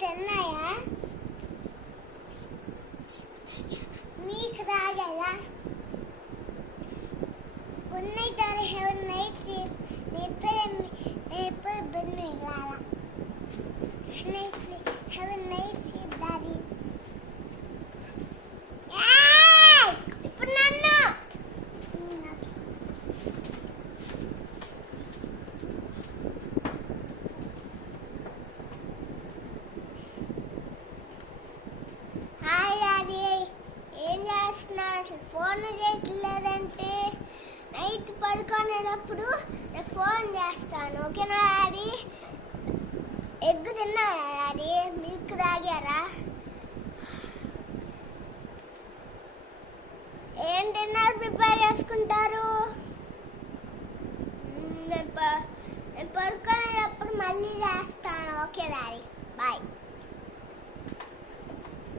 తిన్నాయా? మీకు రాగలా ఉన్నాయి daddy. Have a nice sleep. ఎప్పుడు బెడ్ మీద రాలా. Have a nice sleep daddy. ఇప్పుడు నన్ను హాయ్ డాడీ. ఏం చేస్తున్నారు? అసలు ఫోన్ చేయట్లేదంటే నైట్ పడుకునేటప్పుడు నేను ఫోన్ చేస్తాను. ఓకేనా డాడీ? ఎగ్ తిన్నారా డాడీ? మిల్క్ తాగారా? ఏం డిన్నర్ ప్రిపేర్ చేసుకుంటారు? నేను పడుకునేటప్పుడు మళ్ళీ చేస్తాను. Okay daddy, bye.